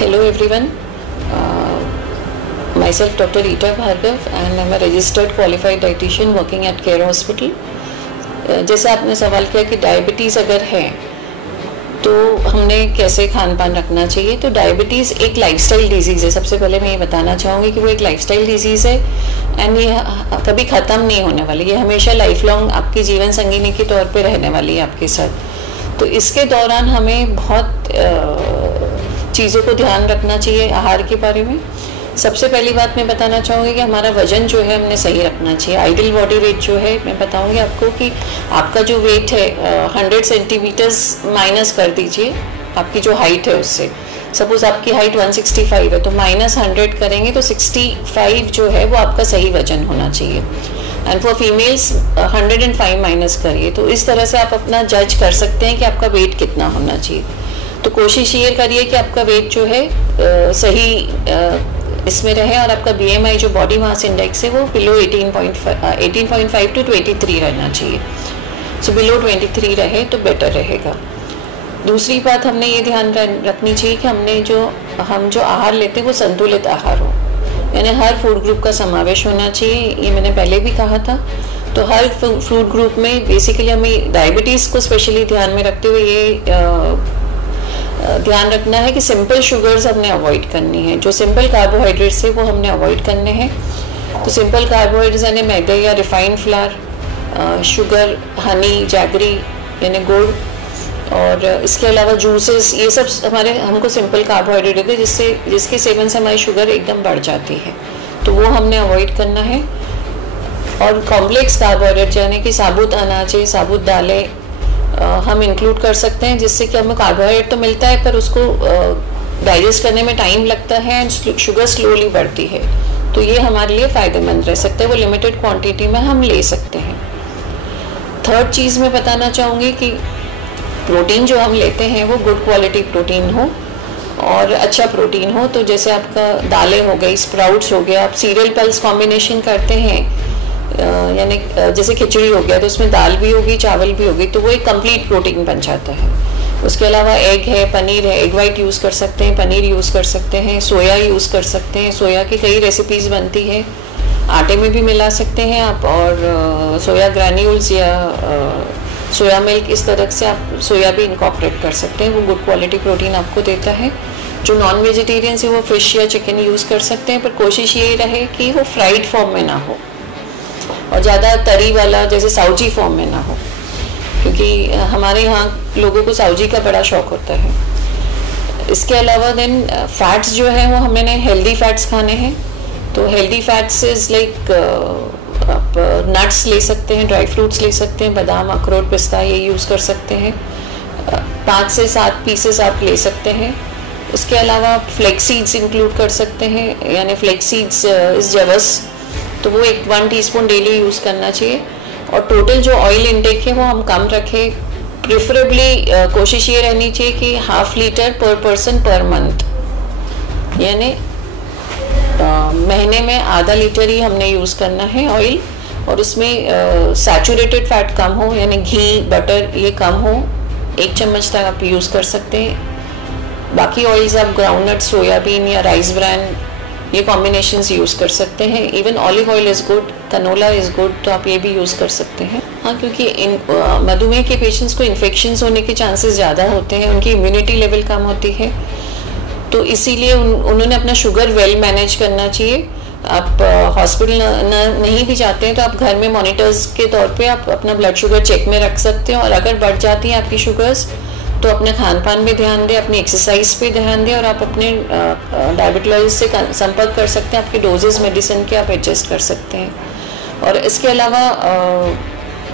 Hello everyone, myself Dr. Rita Bhargav and I'm a registered qualified dietitian working at Care Hospital. जैसे आपने सवाल किया कि diabetes अगर है तो हमने कैसे खान पान रखना चाहिए। तो डायबिटीज़ एक लाइफस्टाइल डिजीज़ है। सबसे पहले मैं ये बताना चाहूँगी कि वो एक लाइफस्टाइल डिजीज़ है एंड ये कभी ख़त्म नहीं होने वाली, ये हमेशा लाइफ लॉन्ग आपकी जीवन संगिनी के तौर पे रहने वाली है आपके साथ। तो इसके दौरान हमें बहुत चीज़ों को ध्यान रखना चाहिए आहार के बारे में। सबसे पहली बात मैं बताना चाहूँगी कि हमारा वज़न जो है हमने सही रखना चाहिए। आइडियल बॉडी वेट जो है मैं बताऊँगी आपको कि आपका जो वेट है 100 सेंटीमीटर्स माइनस कर दीजिए आपकी जो हाइट है उससे। सपोज़ आपकी हाइट 165 है तो -100 करेंगे तो 65 जो है वो आपका सही वज़न होना चाहिए। एंड फॉर फीमेल्स 105 माइनस करिए। तो इस तरह से आप अपना जज कर सकते हैं कि आपका वेट कितना होना चाहिए। तो कोशिश ये करिए कि आपका वेट जो है सही इसमें रहे और आपका BMI जो बॉडी मास इंडेक्स है वो बिलो 18.5 टू 23 रहना चाहिए। सो बिलो 23 रहे तो बेटर रहेगा। दूसरी बात हमने ये ध्यान रखनी चाहिए कि हम जो आहार लेते हैं वो संतुलित आहार हो, यानी हर फूड ग्रुप का समावेश होना चाहिए। ये मैंने पहले भी कहा था। तो हर फूड ग्रुप में बेसिकली हमें डायबिटीज़ को स्पेशली ध्यान में रखते हुए ये ध्यान रखना है कि सिंपल शुगर्स हमने अवॉइड करनी है। जो सिंपल कार्बोहाइड्रेट्स है वो हमने अवॉइड करने हैं। तो सिंपल कार्बोहाइड्रेट्स यानी मैदे या refined flour, sugar, Honey, jaggery यानी गुड़, और इसके अलावा जूसेस, ये सब हमको सिंपल कार्बोहाइड्रेट देते हैं जिसके सेवन से हमारी शुगर एकदम बढ़ जाती है। तो वो हमने अवॉइड करना है। और कॉम्प्लेक्स कार्बोहाइड्रेट यानी कि साबुत अनाज, साबुत दालें हम इंक्लूड कर सकते हैं, जिससे कि हमें कार्बोहाइड्रेट तो मिलता है पर उसको डाइजेस्ट करने में टाइम लगता है एंड शुगर स्लोली बढ़ती है। तो ये हमारे लिए फ़ायदेमंद रह सकता है। वो लिमिटेड क्वांटिटी में हम ले सकते हैं। थर्ड चीज़ मैं बताना चाहूँगी कि प्रोटीन जो हम लेते हैं वो गुड क्वालिटी प्रोटीन हो और अच्छा प्रोटीन हो। तो जैसे आपका दालें हो गई, स्प्राउट्स हो गया, आप सीरियल पल्स कॉम्बिनेशन करते हैं, यानी जैसे खिचड़ी हो गया तो उसमें दाल भी होगी, चावल भी होगी, तो वो एक कंप्लीट प्रोटीन बन जाता है। उसके अलावा एग है, पनीर है, एग वाइट यूज़ कर सकते हैं, पनीर यूज़ कर सकते हैं, सोया यूज़ कर सकते हैं। सोया की कई रेसिपीज़ बनती है, आटे में भी मिला सकते हैं आप, और सोया ग्रैन्यूल्स या सोया मिल्क, इस तरह से आप सोया भी इनकॉर्पोरेट कर सकते हैं। वो गुड क्वालिटी प्रोटीन आपको देता है। जो नॉन वेजिटेरियंस है वो फिश या चिकन यूज़ कर सकते हैं, पर कोशिश ये रहे कि वो फ्राइड फॉर्म में ना हो और ज़्यादा तरी वाला जैसे साउजी फॉर्म में ना हो, क्योंकि हमारे यहाँ लोगों को साउजी का बड़ा शौक होता है। इसके अलावा देन फैट्स जो है वो हमें हेल्दी फैट्स खाने हैं। तो हेल्दी फैट्स इज़ लाइक आप नट्स ले सकते हैं, ड्राई फ्रूट्स ले सकते हैं, बादाम, अखरोट, पिस्ता, ये यूज़ कर सकते हैं। 5 से 7 पीसेस आप ले सकते हैं। उसके अलावा आप फ्लेक्स सीड्स इंक्लूड कर सकते हैं, यानी फ्लेक्स सीड्स इस जवस, तो वो 1 टीस्पून डेली यूज़ करना चाहिए। और टोटल जो ऑयल इनटेक है वो हम कम रखें। प्रेफरेबली कोशिश ये रहनी चाहिए कि ½ लीटर पर पर्सन पर मंथ, यानी महीने में ½ लीटर ही हमने यूज़ करना है ऑयल। और उसमें सैचुरेटेड फैट कम हो, यानी घी, बटर ये कम हो। 1 चम्मच तक आप यूज़ कर सकते हैं। बाकी ऑयल्स आप ग्राउंडनट, सोयाबीन या राइस ब्रान, ये कॉम्बिनेशंस यूज़ कर सकते हैं। Even olive oil is good, canola is good, तो आप ये भी यूज़ कर सकते हैं। हाँ, क्योंकि मधुमेह के पेशेंट्स को इन्फेक्शंस होने के चांसेस ज़्यादा होते हैं, उनकी इम्यूनिटी लेवल कम होती है, तो इसीलिए उन्होंने अपना शुगर वेल मैनेज करना चाहिए। आप हॉस्पिटल नहीं भी जाते हैं तो आप घर में मॉनिटर्स के तौर पे आप अपना ब्लड शुगर चेक में रख सकते हैं। और अगर बढ़ जाती हैं आपकी शुगर्स तो अपने खान पान में ध्यान दें, अपनी एक्सरसाइज पे ध्यान दें, और आप अपने डायबिटोलॉजिस्ट से संपर्क कर सकते हैं। आपके डोजेस मेडिसिन के आप एडजस्ट कर सकते हैं। और इसके अलावा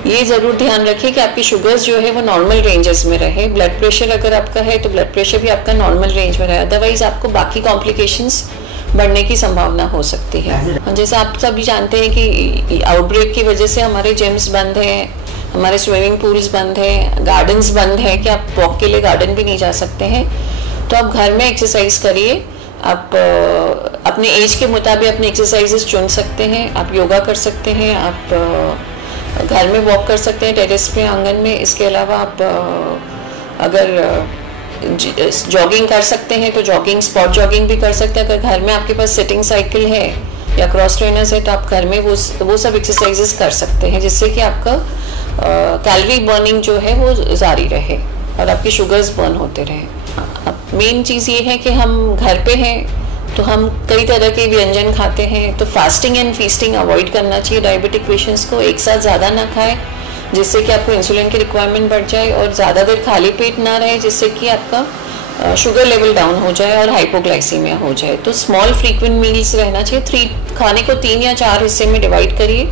ये ज़रूर ध्यान रखिए कि आपकी शुगर्स जो है वो नॉर्मल रेंजेस में रहे। ब्लड प्रेशर अगर आपका है तो ब्लड प्रेशर भी आपका नॉर्मल रेंज में रहे, अदरवाइज़ आपको बाकी कॉम्प्लिकेशंस बढ़ने की संभावना हो सकती है। जैसे आप सभी जानते हैं कि आउटब्रेक की वजह से हमारे जिम्स बंद हैं, हमारे स्विमिंग पूल्स बंद हैं, गार्डन्स बंद हैं कि आप वॉक के लिए गार्डन भी नहीं जा सकते हैं। तो आप घर में एक्सरसाइज करिए। आप अपने एज के मुताबिक अपनी एक्सरसाइजेस चुन सकते हैं। आप योगा कर सकते हैं, आप घर में वॉक कर सकते हैं टेरेस पे, आंगन में। इसके अलावा आप अगर जॉगिंग कर सकते हैं तो जॉगिंग, स्पॉट जॉगिंग भी कर सकते हैं। अगर घर में आपके पास सिटिंग साइकिल है या क्रॉस ट्रेनर्स है तो आप घर में वो सब एक्सरसाइजेस कर सकते हैं, जिससे कि आपका कैलोरी बर्निंग जो है वो जारी रहे और आपकी शुगर्स बर्न होते रहे। अब मेन चीज़ ये है कि हम घर पे हैं तो हम कई तरह के व्यंजन खाते हैं, तो फास्टिंग एंड फीस्टिंग अवॉइड करना चाहिए। डायबिटिक पेशेंट्स को एक साथ ज़्यादा ना खाएं, जिससे कि आपको इंसुलिन की रिक्वायरमेंट बढ़ जाए, और ज़्यादा देर खाली पेट ना रहे, जिससे कि आपका शुगर लेवल डाउन हो जाए और हाइपोग्लाइसीमिया हो जाए। तो स्मॉल फ्रीक्वेंट मील्स रहना चाहिए। खाने को 3 या 4 हिस्से में डिवाइड करिए।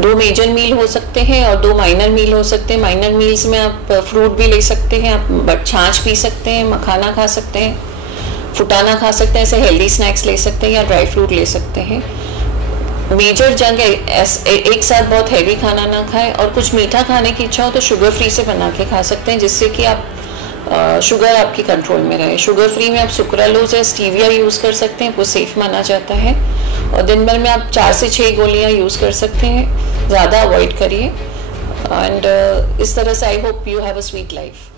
2 मेजर मील हो सकते हैं और 2 माइनर मील हो सकते हैं। माइनर मील्स में आप फ्रूट भी ले सकते हैं, आप छाछ पी सकते हैं, मखाना खा सकते हैं, फुटाना खा सकते हैं, ऐसे हेल्दी स्नैक्स ले सकते हैं या ड्राई फ्रूट ले सकते हैं। मेजर जंग एक साथ बहुत हैवी खाना ना खाएं, और कुछ मीठा खाने की इच्छा हो तो शुगर फ्री से बना के खा सकते हैं, जिससे कि आप शुगर आपकी कंट्रोल में रहे। शुगर फ्री में आप सुक्रालोज या स्टीविया यूज़ कर सकते हैं, वो सेफ माना जाता है। और दिन भर में आप 4 से 6 गोलियां यूज़ कर सकते हैं, ज़्यादा अवॉइड करिए। एंड इस तरह से I hope you have a sweet life.